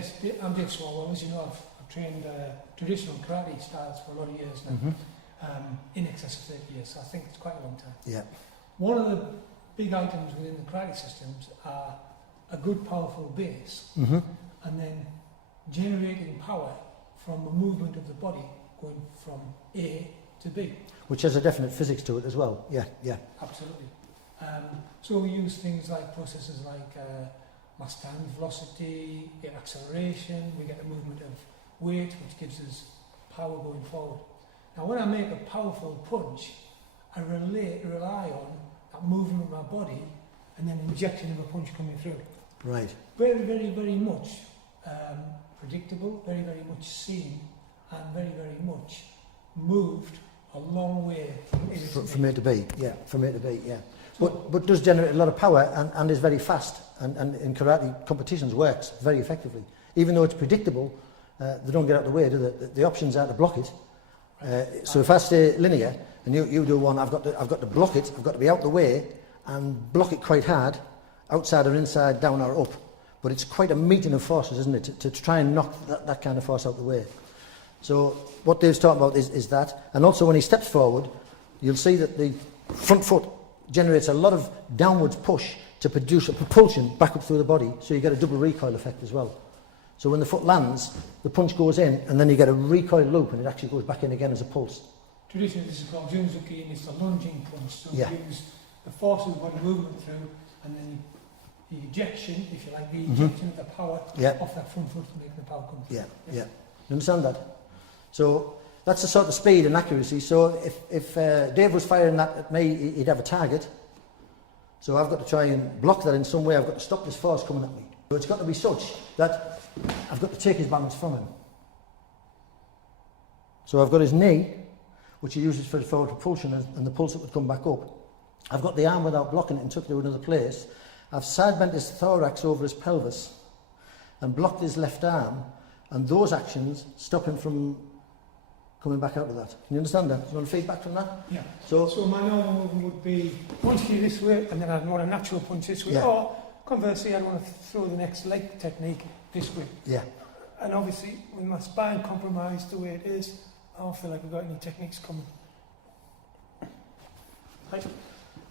Yes, I'm Dave Swallwell. As you know, I've trained traditional karate styles for a lot of years now, in excess of 30 years, so I think it's quite a long time. Yeah. One of the big items within the karate systems are a good powerful base, and then generating power from the movement of the body going from A to B. Which has a definite physics to it as well. Yeah, yeah. Absolutely. So we use things like processes like mass times velocity, we get acceleration, we get the movement of weight, which gives us power going forward. Now when I make a powerful punch, I rely on that movement of my body and then injection of a punch coming through. Right. Very, very, very much predictable, very, very much seen, and very, very much moved a long way from A to B. Yeah, from A to B, yeah. But does generate a lot of power and is very fast, and in karate competitions works very effectively. Even though it's predictable, they don't get out of the way, do they? The options are to block it. So if I stay linear and you do one, I've got to block it, I've got to be out the way and block it quite hard, outside or inside, down or up. But it's quite a meeting of forces, isn't it, to try and knock that kind of force out the way. So what Dave's talking about is that, and also when he steps forward, you'll see that the front foot generates a lot of downwards push to produce a propulsion back up through the body, so you get a double recoil effect as well. So when the foot lands, the punch goes in, and then you get a recoil loop, and it actually goes back in again as a pulse. Traditionally, this is called Junzuki, and it's a lunging punch. So yeah. you use the force of the body movement through, and then the ejection, if you like, the ejection of the power off that front foot to make the power come through. Yeah, yeah. You understand that? So that's the sort of speed and accuracy. So if Dave was firing that at me, he'd have a target. So I've got to try and block that in some way. I've got to stop this force coming at me. So it's got to be such that I've got to take his balance from him. So I've got his knee, which he uses for the forward propulsion, and the pulse that would come back up. I've got the arm without blocking it and took it to another place. I've side bent his thorax over his pelvis and blocked his left arm, and those actions stop him from coming back out of that. Can you understand that? Do you want feedback from that? Yeah. So my normal movement would be punch you this way, and then I'd want a natural punch this way. Yeah. Or conversely, I'd want to throw the next leg technique this way. Yeah. And obviously, with my spine compromised the way it is, I don't feel like we've got any techniques coming. Right.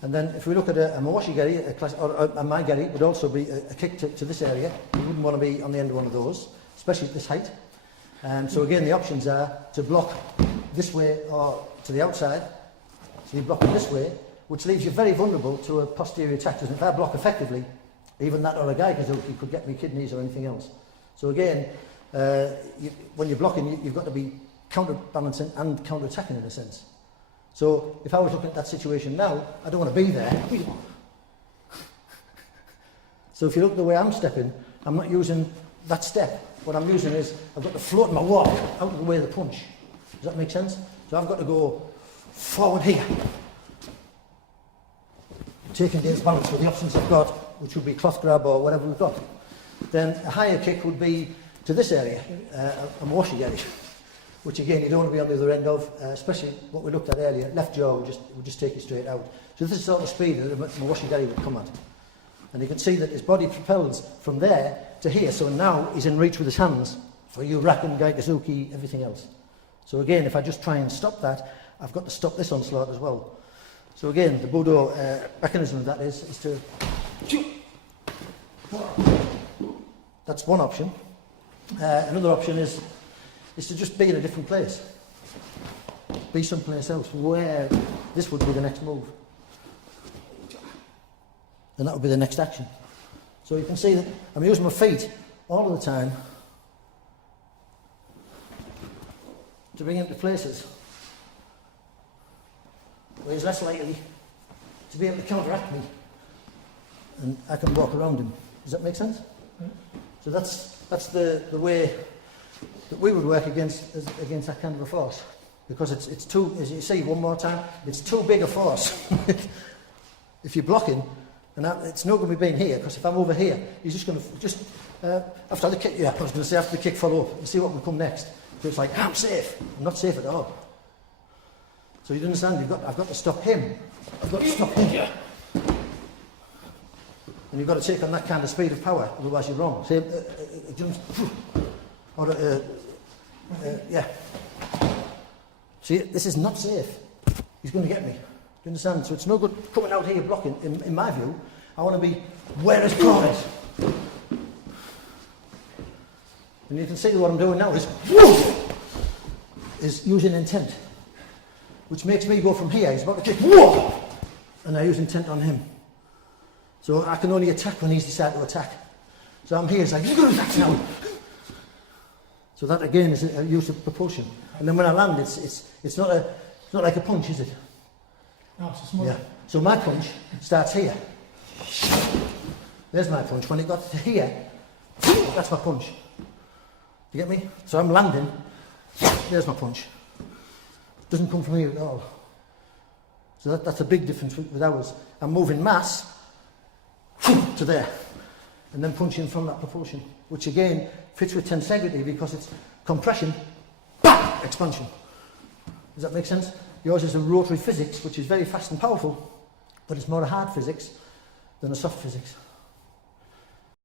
And then if we look at a mawashi geri, or a mai geri, would also be a kick to this area. You wouldn't want to be on the end of one of those, especially at this height. So again, the options are to block this way or to the outside. So you block it this way, which leaves you very vulnerable to a posterior attack. And if I block effectively, even that or a gai kazuki could get me kidneys or anything else. So again, when you're blocking, you've got to be counterbalancing and counter-attacking in a sense. So if I was looking at that situation now, I don't want to be there. So if you look at the way I'm stepping, I'm not using that step. What I'm using is, I've got to float my walk out of the way of the punch. Does that make sense? So I've got to go forward here, taking Dave's balance with the options I've got, which would be cloth grab or whatever we've got. Then a higher kick would be to this area, a mawashi area, which again you don't want to be on the other end of, especially what we looked at earlier. Left jaw would just take you straight out. So this is the sort of speed that a mawashi area would come at. And you can see that his body propels from there to here, so now he's in reach with his hands for you racken, gaikazuki, everything else. So again, if I just try and stop that, I've got to stop this onslaught as well. So again, the Budo mechanism of that is to... That's one option. Another option is to just be in a different place. Be someplace else where this would be the next move. And that would be the next action. So you can see that I'm using my feet all of the time to bring him to places where he's less likely to be able to counteract me, and I can walk around him. Does that make sense? Mm-hmm. So that's the way that we would work against that kind of a force, because it's too, as you see one more time, it's too big a force. If you're blocking, and it's not going to be being here, because if I'm over here, he's just going to after the kick. Yeah, I was going to say after the kick, follow up and see what will come next. So it's like, I'm safe. I'm not safe at all. So you understand? I've got to stop him. I've got to stop him. And you've got to take on that kind of speed of power, otherwise you're wrong. Say, jumps, or, yeah. See, this is not safe. He's going to get me. Do you understand? So it's no good coming out here blocking, in my view. I want to be where his claw is. And you can see what I'm doing now is using intent, which makes me go from here. He's about to kick, and I use intent on him. So I can only attack when he's decided to attack. So I'm here, it's like, you're going to attack now. So that again is a use of propulsion. And then when I land, it's not like a punch, is it? No, it's a small. Yeah. So my punch starts here. There's my punch. When it got to here, that's my punch. You get me? So I'm landing. There's my punch. It doesn't come from here at all. So that's a big difference with ours. I'm moving mass to there, and then punching from that propulsion, which again fits with tensegrity because it's compression, expansion. Does that make sense? Yours is a rotary physics, which is very fast and powerful, but it's more a hard physics than a soft physics.